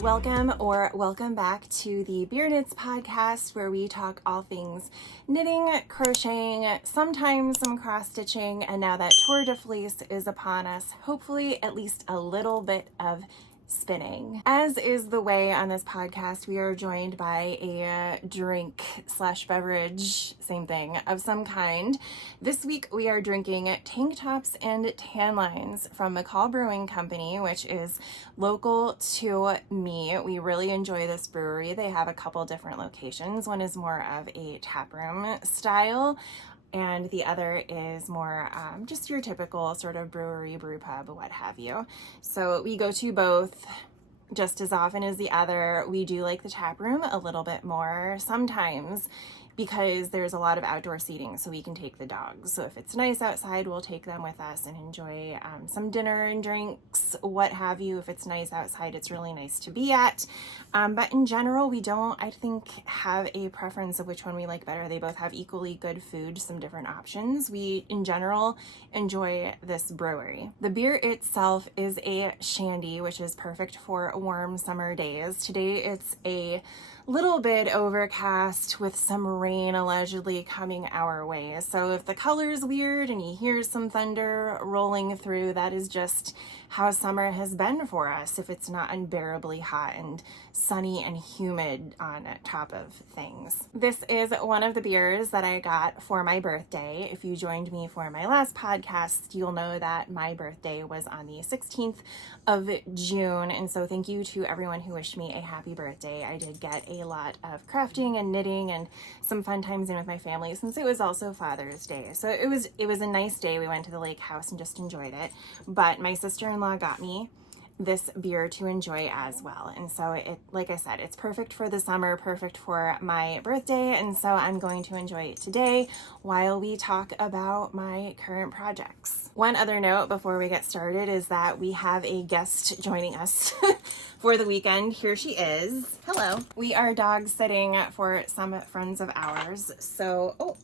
and welcome back to the Beer Knits podcast, where we talk all things knitting, crocheting, sometimes some cross stitching, and now that Tour de Fleece is upon us, hopefully at least a little bit of spinning. As is the way on this podcast, we are joined by a drink slash beverage, same thing, of some kind. This week we are drinking tank tops and tan lines from McCall Brewing Company, which is local to me. We really enjoy this brewery. They have a couple different locations. One is more of a taproom style, and the other is more just your typical sort of brewery, brew pub, what have you. So we go to both just as often as the other. We do like the tap room a little bit more sometimes because there's a lot of outdoor seating, so we can take the dogs. So if it's nice outside, we'll take them with us and enjoy some dinner and drinks, what have you. If it's nice outside, it's really nice to be at. But in general, we don't, I think, have a preference of which one we like better. They both have equally good food, some different options. We, in general, enjoy this brewery. The beer itself is a shandy, which is perfect for warm summer days. Today, it's a little bit overcast with some rain allegedly coming our way. So if the color's weird and you hear some thunder rolling through, that is just how summer has been for us if it's not unbearably hot and sunny and humid on top of things. This is one of the beers that I got for my birthday. If you joined me for my last podcast, you'll know that my birthday was on the 16th of June, and so thank you to everyone who wished me a happy birthday. I did get a lot of crafting and knitting and some fun times in with my family since it was also Father's Day. So it was a nice day. We went to the lake house and just enjoyed it. But my sister-in-law got me this beer to enjoy as well. And so it, like I said, it's perfect for the summer, perfect for my birthday. And so I'm going to enjoy it today while we talk about my current projects. One other note before we get started is that we have a guest joining us for the weekend. Here she is. Hello. We are dog sitting for some friends of ours. So,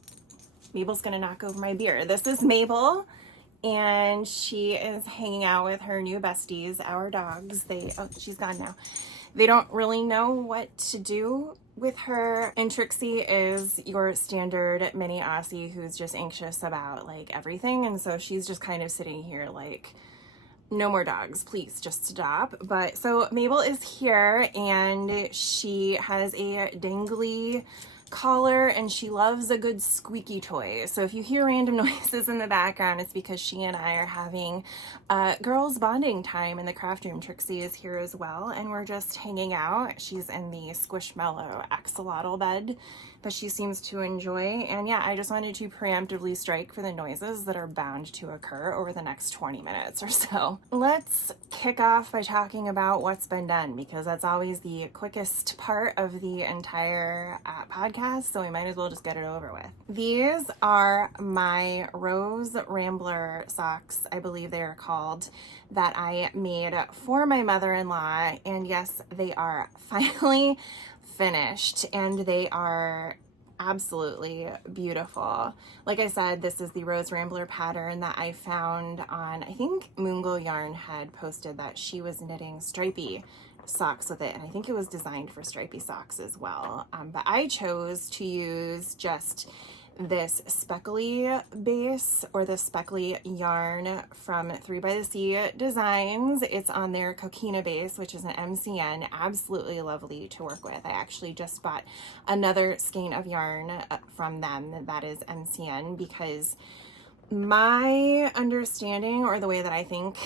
Mabel's gonna knock over my beer. This is Mabel, and she is hanging out with her new besties, our dogs. She's gone now. They don't really know what to do with her. And Trixie is your standard mini Aussie who's just anxious about like everything. And so she's just kind of sitting here like, no more dogs, please just stop. But so Mabel is here and she has a dangly collar and she loves a good squeaky toy. So if you hear random noises in the background, it's because she and I are having girls bonding time in the craft room. Trixie is here as well and we're just hanging out. She's in the Squishmallow axolotl bed that she seems to enjoy. And yeah, I just wanted to preemptively strike for the noises that are bound to occur over the next 20 minutes or so. Let's kick off by talking about what's been done, because that's always the quickest part of the entire podcast, so we might as well just get it over with. These are my Rose Rambler socks, I believe they are called, that I made for my mother-in-law, and yes, they are finally finished and they are absolutely beautiful. Like I said, this is the Rose Rambler pattern that I found on, I think Moongle Yarn had posted that she was knitting stripy socks with it, and I think it was designed for stripy socks as well. But I chose to use just this speckly base, or the speckly yarn from 3 by the Sea Designs. It's on their Coquina base, which is an MCN. Absolutely lovely to work with. I actually just bought another skein of yarn from them that is MCN, because my understanding, or the way that I think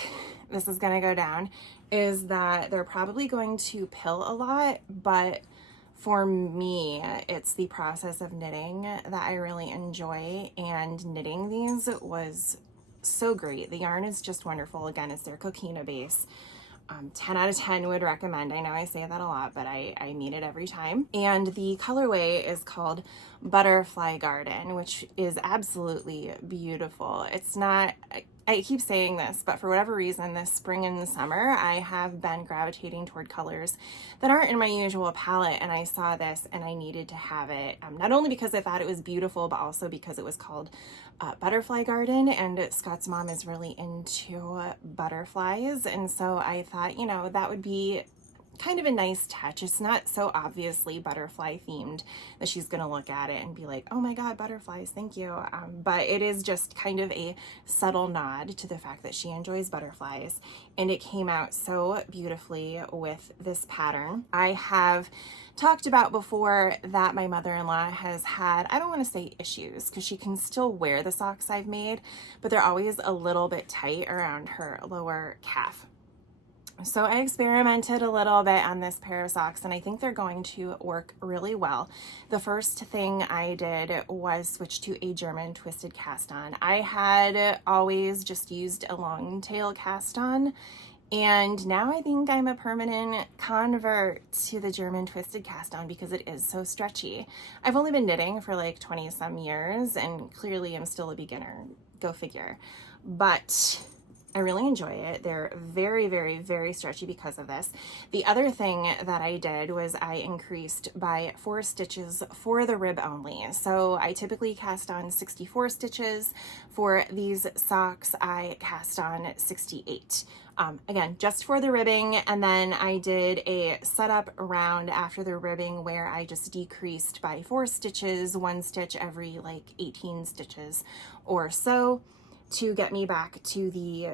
this is going to go down, is that they're probably going to pill a lot, but for me, it's the process of knitting that I really enjoy, and knitting these was so great. The yarn is just wonderful. Again, it's their Coquina base. 10 out of 10 would recommend. I know I say that a lot, but I mean it every time. And the colorway is called Butterfly Garden, which is absolutely beautiful. It's not, I keep saying this, but for whatever reason, this spring and summer, I have been gravitating toward colors that aren't in my usual palette, and I saw this and I needed to have it, not only because I thought it was beautiful, but also because it was called Butterfly Garden, and Scott's mom is really into butterflies, and so I thought, you know, that would be kind of a nice touch. It's not so obviously butterfly themed that she's going to look at it and be like, oh my God, butterflies, thank you. But it is just kind of a subtle nod to the fact that she enjoys butterflies. And it came out so beautifully with this pattern. I have talked about before that my mother-in-law has had, I don't want to say issues, because she can still wear the socks I've made, but they're always a little bit tight around her lower calf. So I experimented a little bit on this pair of socks, and I think they're going to work really well. The first thing I did was switch to a German twisted cast on. I had always just used a long tail cast on, and now I think I'm a permanent convert to the German twisted cast on because it is so stretchy. I've only been knitting for like 20 some years, and clearly I'm still a beginner, go figure. But I really enjoy it. They're very, very, very stretchy because of this. The other thing that I did was I increased by 4 stitches for the rib only. So I typically cast on 64 stitches. For these socks, I cast on 68. Again, just for the ribbing. And then I did a setup round after the ribbing where I just decreased by 4 stitches, 1 stitch every like 18 stitches or so, to get me back to the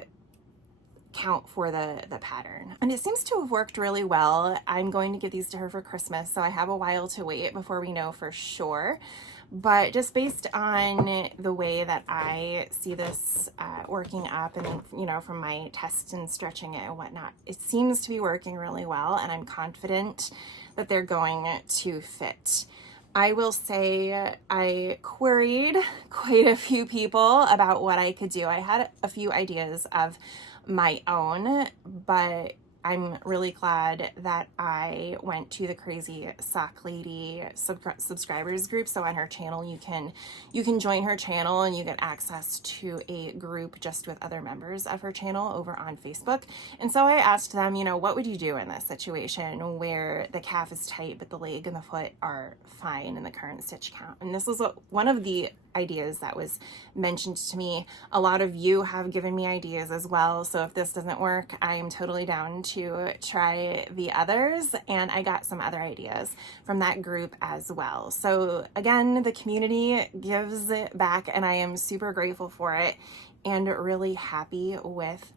count for the pattern. And it seems to have worked really well. I'm going to give these to her for Christmas, so I have a while to wait before we know for sure. But just based on the way that I see this working up, and you know, from my tests and stretching it and whatnot, it seems to be working really well, and I'm confident that they're going to fit. I will say I queried quite a few people about what I could do. I had a few ideas of my own, but I'm really glad that I went to the Crazy Sock Lady subscribers group. So on her channel, you can join her channel and you get access to a group just with other members of her channel over on Facebook. And so I asked them, you know, what would you do in this situation where the calf is tight, but the leg and the foot are fine in the current stitch count? And this was one of the ideas that was mentioned to me. A lot of you have given me ideas as well. So if this doesn't work, I am totally down to try the others. And I got some other ideas from that group as well. So again, the community gives it back, and I am super grateful for it and really happy with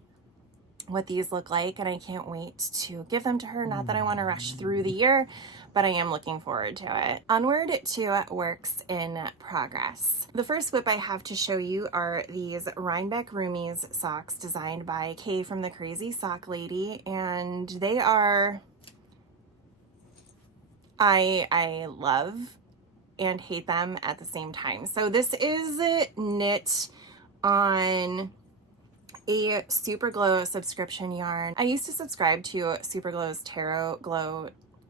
what these look like. And I can't wait to give them to her. Not that I want to rush through the year, but I am looking forward to it. Onward to works in progress. The first whip I have to show you are these Reinbeck Rooms socks designed by Kay from the Crazy Sock Lady, and they are, I love and hate them at the same time. So this is knit on a Super Glow subscription yarn. I used to subscribe to Super Glow's Tarot Glow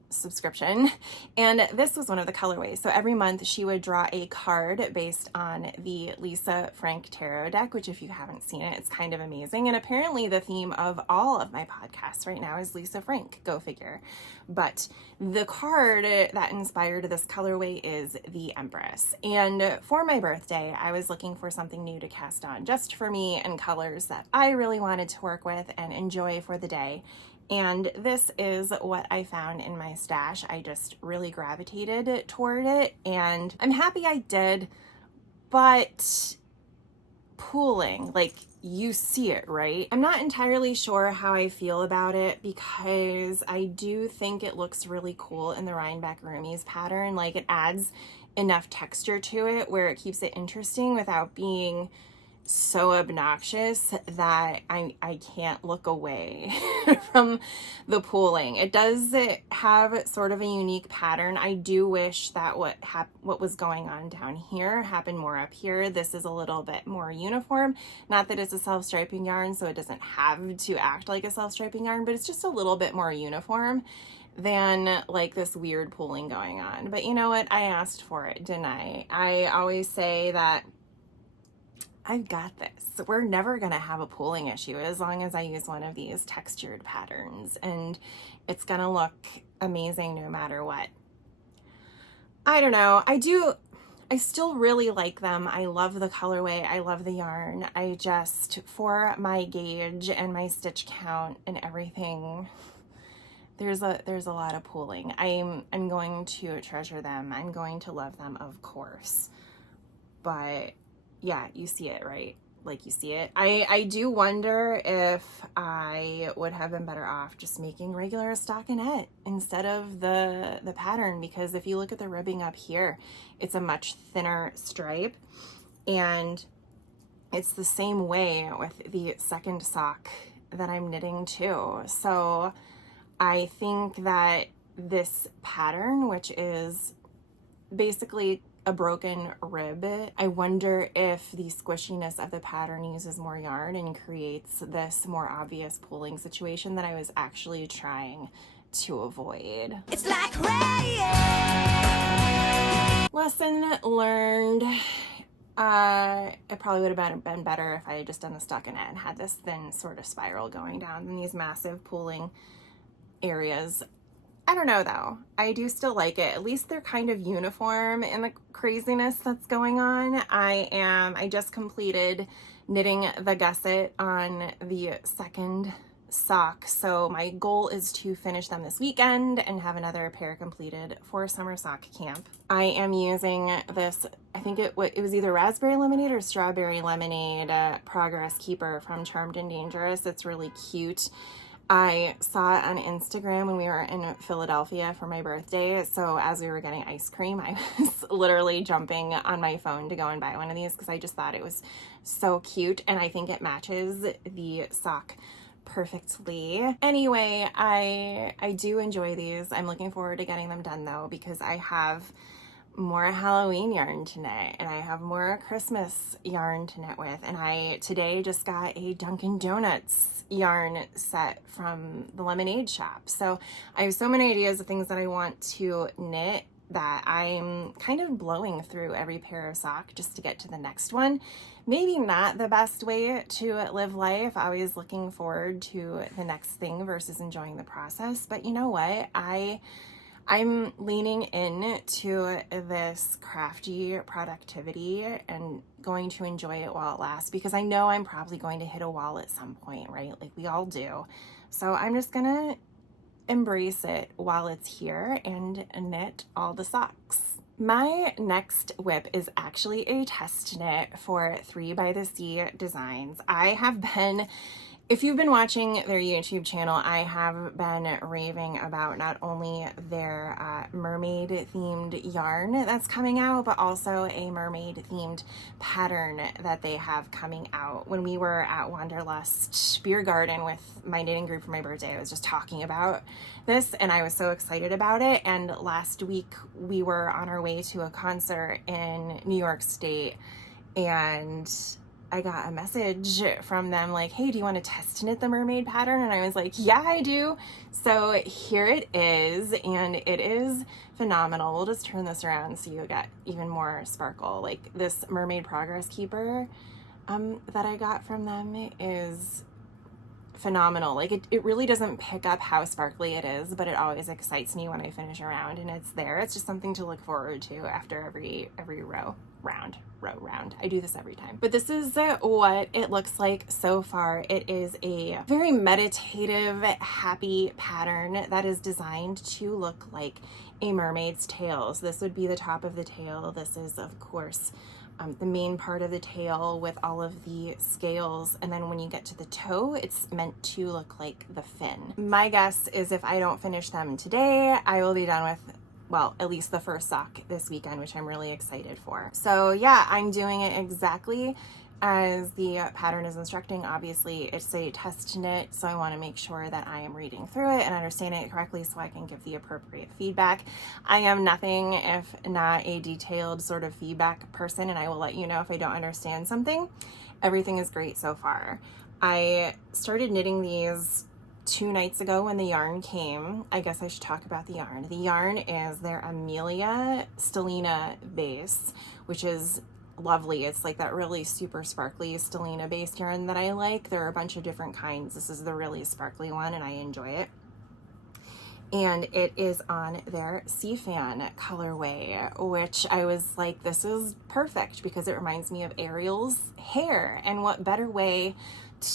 subscription, and this was one of the colorways. So every month she would draw a card based on the Lisa Frank tarot deck, which if you haven't seen it, it's kind of amazing. And apparently the theme of all of my podcasts right now is Lisa Frank, go figure. But the card that inspired this colorway is the Empress. And for my birthday, I was looking for something new to cast on just for me and colors that I really wanted to work with and enjoy for the day. And this is what I found in my stash. I just really gravitated toward it, and I'm happy I did. But pooling, like, you see it, right? I'm not entirely sure how I feel about it, because I do think it looks really cool in the Reinbeck Rooms pattern. Like, it adds enough texture to it where it keeps it interesting without being so obnoxious that I can't look away from the pooling. It does have sort of a unique pattern. I do wish that what was going on down here happened more up here. This is a little bit more uniform. Not that it's a self-striping yarn, so it doesn't have to act like a self-striping yarn, but it's just a little bit more uniform than like this weird pooling going on. But you know what? I asked for it, didn't I? I always say that I've got this. We're never going to have a pooling issue as long as I use one of these textured patterns, and it's going to look amazing no matter what. I don't know. I still really like them. I love the colorway. I love the yarn. I just, for my gauge and my stitch count and everything, there's a lot of pooling. I'm going to treasure them. I'm going to love them, of course. But yeah, you see it, right? Like, you see it. I do wonder if I would have been better off just making regular stockinette instead of the pattern, because if you look at the ribbing up here, it's a much thinner stripe, and it's the same way with the second sock that I'm knitting too. So I think that this pattern, which is basically a broken rib, I wonder if the squishiness of the pattern uses more yarn and creates this more obvious pooling situation that I was actually trying to avoid. It's like rain. Lesson learned. It probably would have been better if I had just done the stockinette and had this thin sort of spiral going down in these massive pooling areas. I don't know though. I do still like it. At least they're kind of uniform in the craziness that's going on. I just completed knitting the gusset on the second sock. So my goal is to finish them this weekend and have another pair completed for summer sock camp. I am using this, I think it was either raspberry lemonade or strawberry lemonade progress keeper from Charmed and Dangerous. It's really cute. I saw it on Instagram when we were in Philadelphia for my birthday. So as we were getting ice cream, I was literally jumping on my phone to go and buy one of these because I just thought it was so cute, and I think it matches the sock perfectly. Anyway, I do enjoy these. I'm looking forward to getting them done though, because I have more Halloween yarn to knit, and I have more Christmas yarn to knit with, and I today just got a Dunkin' Donuts yarn set from the lemonade shop. So I have so many ideas of things that I want to knit that I'm kind of blowing through every pair of sock just to get to the next one. Maybe not the best way to live life, always looking forward to the next thing versus enjoying the process. But you know what? I'm leaning into this crafty productivity and going to enjoy it while it lasts, because I know I'm probably going to hit a wall at some point, right? Like we all do. So I'm just gonna embrace it while it's here and knit all the socks. My next whip is actually a test knit for 3 by the Sea Designs. If you've been watching their YouTube channel, I have been raving about not only their mermaid themed yarn that's coming out, but also a mermaid themed pattern that they have coming out. When we were at Wanderlust Beer Garden with my knitting group for my birthday, I was just talking about this and I was so excited about it. And last week we were on our way to a concert in New York State, and I got a message from them like, hey, do you want to test knit the mermaid pattern? And I was like, yeah, I do. So here it is, and it is phenomenal. We'll just turn this around so you get even more sparkle. Like, this mermaid progress keeper that I got from them is phenomenal. Like, it really doesn't pick up how sparkly it is, but it always excites me when I finish a round and it's there. It's just something to look forward to after every row round. I do this every time. But this is what it looks like so far. It is a very meditative, happy pattern that is designed to look like a mermaid's tail. So this would be the top of the tail. This is, of course, the main part of the tail with all of the scales, and then when you get to the toe, it's meant to look like the fin. My guess is if I don't finish them today, I will be done with, well, at least the first sock this weekend, which I'm really excited for. So yeah, I'm doing it exactly as the pattern is instructing. Obviously, it's a test knit, so I want to make sure that I am reading through it and understanding it correctly so I can give the appropriate feedback. I am nothing if not a detailed sort of feedback person, and I will let you know if I don't understand something. Everything is great so far. I started knitting these 2 nights ago when the yarn came. I guess I should talk about the yarn. The yarn is their Amelia Stellina base, which is lovely. It's like that really super sparkly Stellina based yarn that I like. There are a bunch of different kinds. This is the really sparkly one and I enjoy it. And it is on their Sea Fan colorway, which I was like, this is perfect because it reminds me of Ariel's hair. And what better way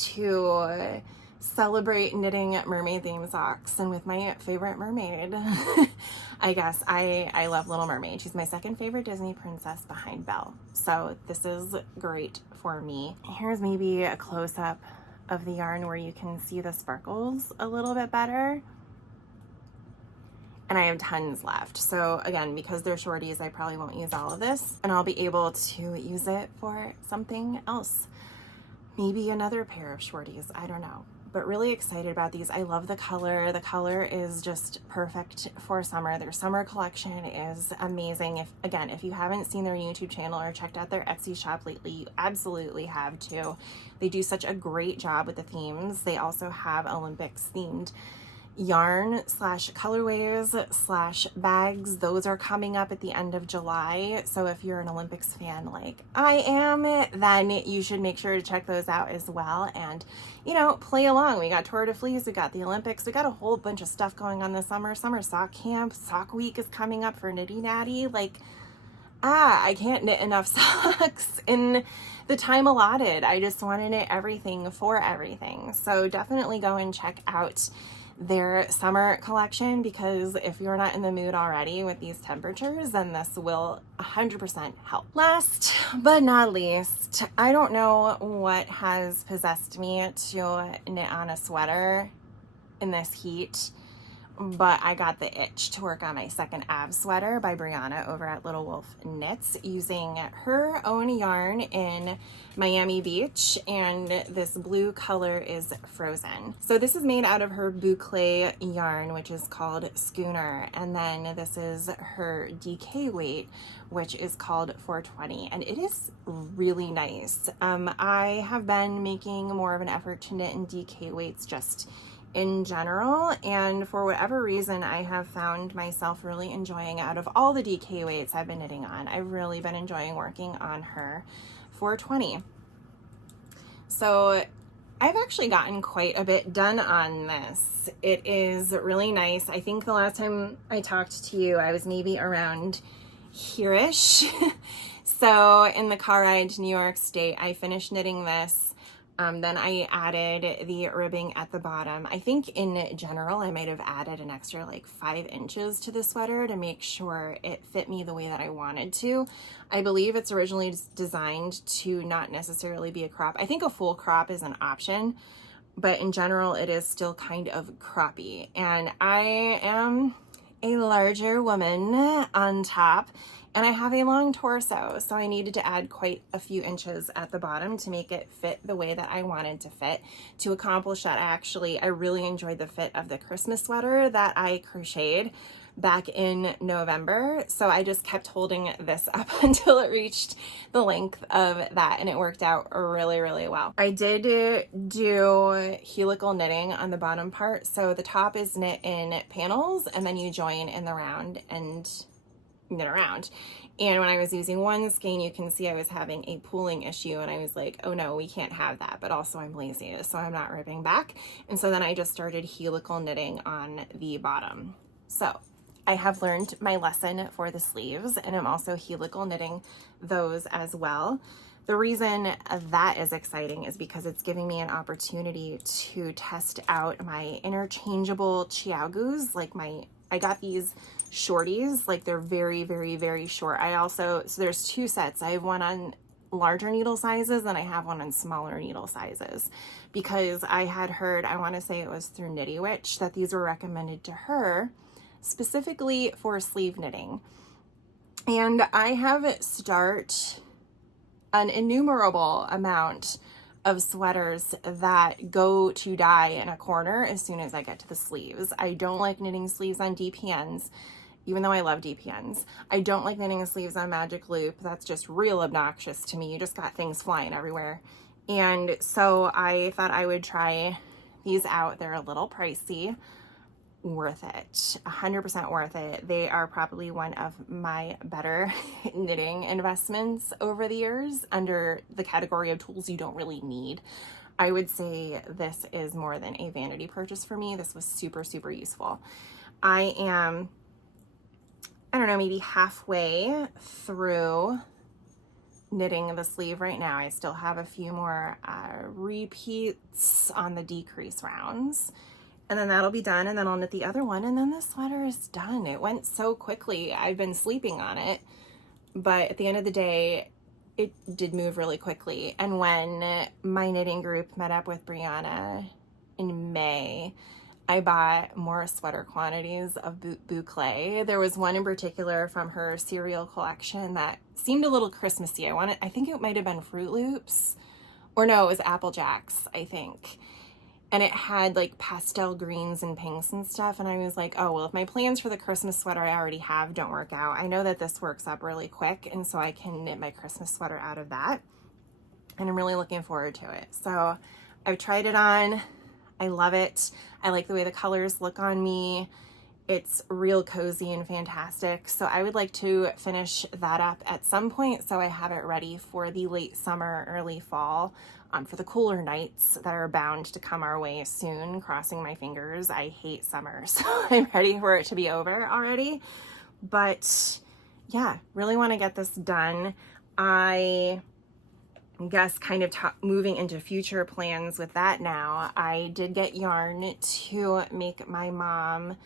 to celebrate knitting mermaid theme socks, and with my favorite mermaid. I guess I love Little Mermaid. She's my second favorite Disney princess behind Belle. So this is great for me. Here's maybe a close-up of the yarn where you can see the sparkles a little bit better. And I have tons left. So again, because they're shorties, I probably won't use all of this, and I'll be able to use it for something else. Maybe another pair of shorties, I don't know. But really excited about these. I love the color. The color is just perfect for summer. Their summer collection is amazing. If you haven't seen their YouTube channel or checked out their Etsy shop lately, you absolutely have to. They do such a great job with the themes. They also have Olympics themed yarn slash colorways slash bags. Those are coming up at the end of July. So if you're an Olympics fan like I am, then you should make sure to check those out as well. And, you know, play along. We got Tour de Fleece, we got the Olympics, we got a whole bunch of stuff going on this summer. Summer sock camp, sock week is coming up for Nitty Natty. Like, I can't knit enough socks in the time allotted. I just want to knit everything for everything. So definitely go and check out their summer collection, because if you're not in the mood already with these temperatures, then this will 100% help. Last but not least, I don't know what has possessed me to knit on a sweater in this heat, but I got the itch to work on my second Av sweater by Brianna over at Little Wolf Knits, using her own yarn in Miami Beach, and this blue color is Frozen. So this is made out of her boucle yarn, which is called Schooner, and then this is her DK weight, which is called 420, and it is really nice. I have been making more of an effort to knit in DK weights just in general, and for whatever reason, I have found myself really enjoying, out of all the DK weights I've been knitting on, I've really been enjoying working on her 420. So I've actually gotten quite a bit done on this. It is really nice. I think the last time I talked to you, I was maybe around here-ish. So in the car ride to New York State, I finished knitting this. Then I added the ribbing at the bottom. I think in general, I might have added an extra like 5 inches to the sweater to make sure it fit me the way that I wanted to. I believe it's originally designed to not necessarily be a crop. I think a full crop is an option, but in general, it is still kind of croppy. And I am a larger woman on top, and I have a long torso, so I needed to add quite a few inches at the bottom to make it fit the way that I wanted to fit. To accomplish that, I really enjoyed the fit of the Christmas sweater that I crocheted back in November, so I just kept holding this up until it reached the length of that, and it worked out really, really well. I did do helical knitting on the bottom part, so the top is knit in panels, and then you join in the round and knit around. And when I was using one skein, you can see I was having a pooling issue, and I was like, oh no, we can't have that. But also I'm lazy, so I'm not ripping back. And so then I just started helical knitting on the bottom. So I have learned my lesson for the sleeves, and I'm also helical knitting those as well. The reason that is exciting is because it's giving me an opportunity to test out my interchangeable chiaogus. I got these shorties, like they're very, very, very short. So there's 2 sets. I have one on larger needle sizes, and I have one on smaller needle sizes, because I had heard, I want to say it was through Knitty Witch, that these were recommended to her specifically for sleeve knitting. And I have start an innumerable amount of sweaters that go to die in a corner as soon as I get to the sleeves. I don't like knitting sleeves on DPNs, even though I love DPNs. I don't like knitting sleeves on Magic Loop. That's just real obnoxious to me. You just got things flying everywhere. And so I thought I would try these out. They're a little pricey. Worth it. 100% worth it. They are probably one of my better knitting investments over the years, under the category of tools you don't really need. I would say this is more than a vanity purchase for me. This was super, super useful. I am, I don't know, maybe halfway through knitting the sleeve right now. I still have a few more repeats on the decrease rounds, and then that'll be done, and then I'll knit the other one, and then the sweater is done. It went so quickly. I've been sleeping on it, but at the end of the day, it did move really quickly. And when my knitting group met up with Brianna in May, I bought more sweater quantities of boucle. There was one in particular from her cereal collection that seemed a little Christmassy. I think it might have been Fruit Loops, or no, it was Apple Jacks, I think. And it had like pastel greens and pinks and stuff. And I was like, oh, well, if my plans for the Christmas sweater I already have don't work out, I know that this works up really quick. And so I can knit my Christmas sweater out of that. And I'm really looking forward to it. So I've tried it on. I love it. I like the way the colors look on me. It's real cozy and fantastic. So I would like to finish that up at some point so I have it ready for the late summer, early fall, for the cooler nights that are bound to come our way soon. Crossing my fingers. I hate summer, so I'm ready for it to be over already. But yeah, really want to get this done. I guess kind of moving into future plans with that now, I did get yarn to make my mom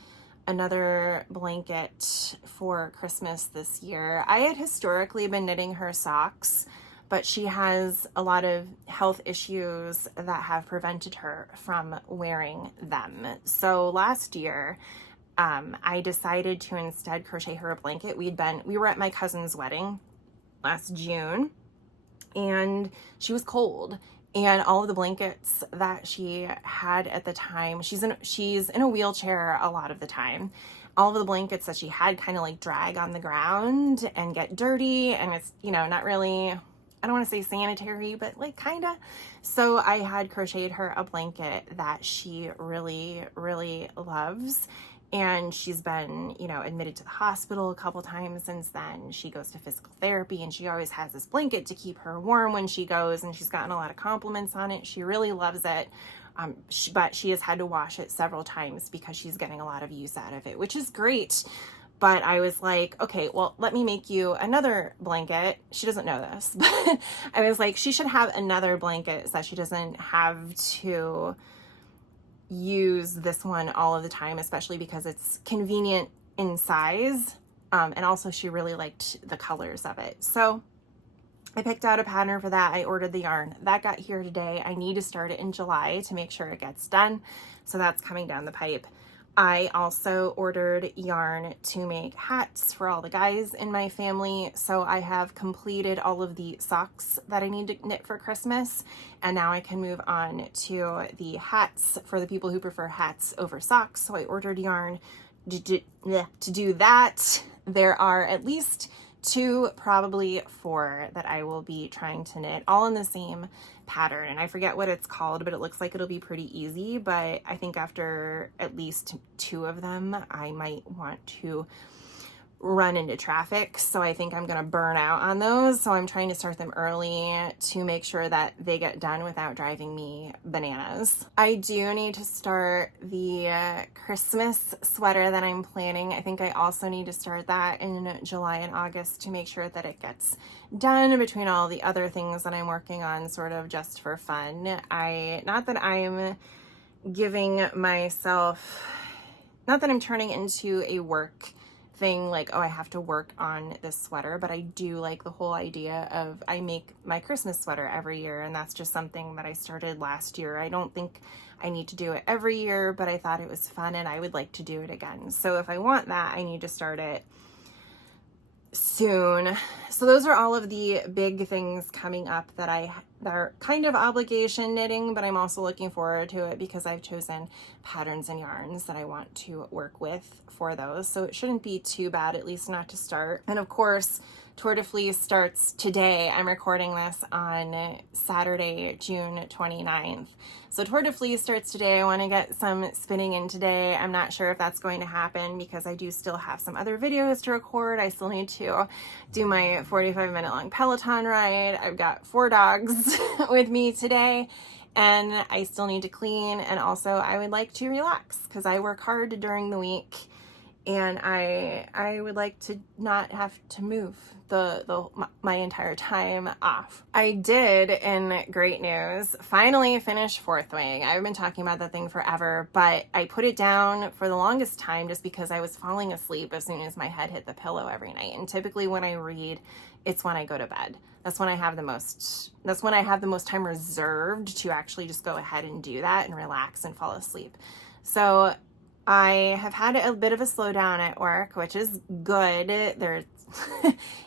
another blanket for Christmas this year. I had historically been knitting her socks, but she has a lot of health issues that have prevented her from wearing them. So last year, I decided to instead crochet her a blanket. We were at my cousin's wedding last June, and she was cold, and all of the blankets that she had at the time, she's in a wheelchair a lot of the time. All of the blankets that she had kind of like drag on the ground and get dirty, and it's, not really, I don't want to say sanitary, but like kind of. So I had crocheted her a blanket that she really, really loves. And she's been, admitted to the hospital a couple times since then. She goes to physical therapy, and she always has this blanket to keep her warm when she goes, and she's gotten a lot of compliments on it. She really loves it. But she has had to wash it several times because she's getting a lot of use out of it, which is great. But I was like, okay, well, let me make you another blanket. She doesn't know this, but I was like, she should have another blanket so that she doesn't have to use this one all of the time, especially because it's convenient in size. And also she really liked the colors of it. So I picked out a pattern for that. I ordered the yarn. That got here today. I need to start it in July to make sure it gets done. So that's coming down the pipe. I also ordered yarn to make hats for all the guys in my family. So I have completed all of the socks that I need to knit for Christmas. And now I can move on to the hats for the people who prefer hats over socks. So I ordered yarn to do that. There are at least 2, probably 4 that I will be trying to knit, all in the same pattern. And I forget what it's called, but it looks like it'll be pretty easy. But I think after at least 2 of them, I might want to run into traffic. So I think I'm going to burn out on those. So I'm trying to start them early to make sure that they get done without driving me bananas. I do need to start the Christmas sweater that I'm planning. I think I also need to start that in July and August to make sure that it gets done between all the other things that I'm working on, sort of just for fun. Not that I'm turning into a work thing, like, oh, I have to work on this sweater, but I do like the whole idea of, I make my Christmas sweater every year, and that's just something that I started last year. I don't think I need to do it every year, but I thought it was fun and I would like to do it again. So if I want that, I need to start it soon. So those are all of the big things coming up that are kind of obligation knitting, but I'm also looking forward to it because I've chosen patterns and yarns that I want to work with for those. So it shouldn't be too bad, at least not to start. And of course, Tour de Fleece starts today. I'm recording this on Saturday, June 29th. So Tour de Fleece starts today. I want to get some spinning in today. I'm not sure if that's going to happen because I do still have some other videos to record. I still need to do my 45-minute long Peloton ride. I've got 4 dogs with me today, and I still need to clean. And also I would like to relax because I work hard during the week. and I would like to not have to move my entire time off. I did, in great news, finally finish Fourth Wing. I've been talking about that thing forever, but I put it down for the longest time just because I was falling asleep as soon as my head hit the pillow every night. And typically when I read, it's when I go to bed. That's when I have the most time reserved to actually just go ahead and do that and relax and fall asleep. So I have had a bit of a slowdown at work, which is good.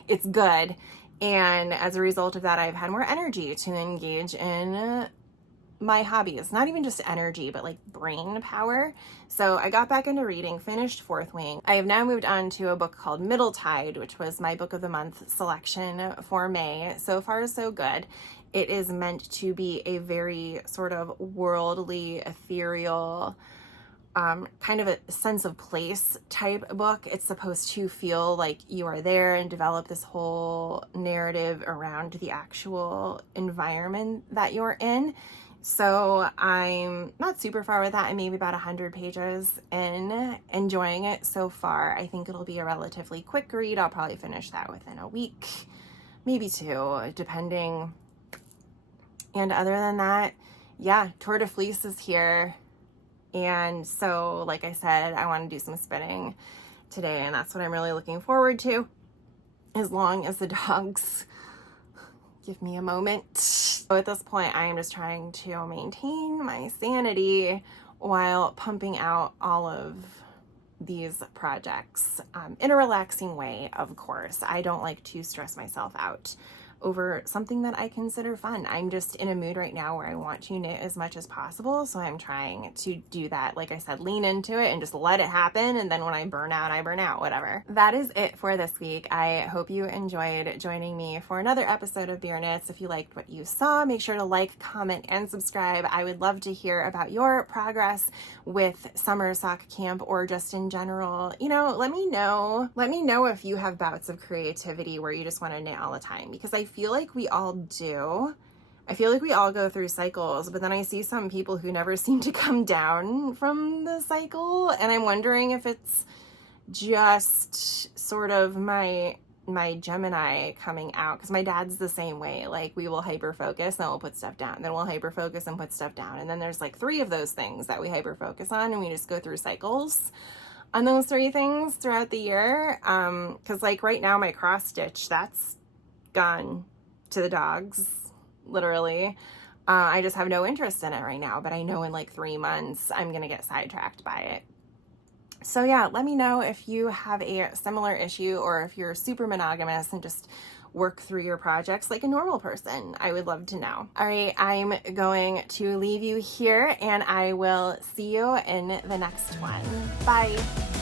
It's good. And as a result of that, I've had more energy to engage in my hobbies. Not even just energy, but like brain power. So I got back into reading, finished Fourth Wing. I have now moved on to a book called Middle Tide, which was my book of the month selection for May. So far, so good. It is meant to be a very sort of worldly, ethereal, kind of a sense of place type book. It's supposed to feel like you are there and develop this whole narrative around the actual environment that you're in. So I'm not super far with that. I'm maybe about 100 pages in, enjoying it so far. I think it'll be a relatively quick read. I'll probably finish that within a week, maybe 2, depending. And other than that, yeah, Tour de Fleece is here. And so, like I said, I want to do some spinning today, and that's what I'm really looking forward to, as long as the dogs give me a moment. So at this point, I am just trying to maintain my sanity while pumping out all of these projects in a relaxing way, of course. I don't like to stress myself out over something that I consider fun. I'm just in a mood right now where I want to knit as much as possible, so I'm trying to do that. Like I said, lean into it and just let it happen, and then when I burn out, whatever. That is it for this week. I hope you enjoyed joining me for another episode of Beer Knits. If you liked what you saw, make sure to like, comment, and subscribe. I would love to hear about your progress with summer sock camp, or just in general. You know, let me know if you have bouts of creativity where you just want to knit all the time, because I feel like we all do. I feel like we all go through cycles, but then I see some people who never seem to come down from the cycle, and I'm wondering if it's just sort of my Gemini coming out, because my dad's the same way. Like, we will hyper focus, then we'll put stuff down, then we'll hyper focus and put stuff down, and then there's like 3 of those things that we hyper focus on, and we just go through cycles on those 3 things throughout the year. Because like right now, my cross stitch, that's gone to the dogs, literally. I just have no interest in it right now, but I know in like 3 months I'm gonna get sidetracked by it. So yeah, let me know if you have a similar issue, or if you're super monogamous and just work through your projects like a normal person. I would love to know. All right, I'm going to leave you here, and I will see you in the next one. Bye.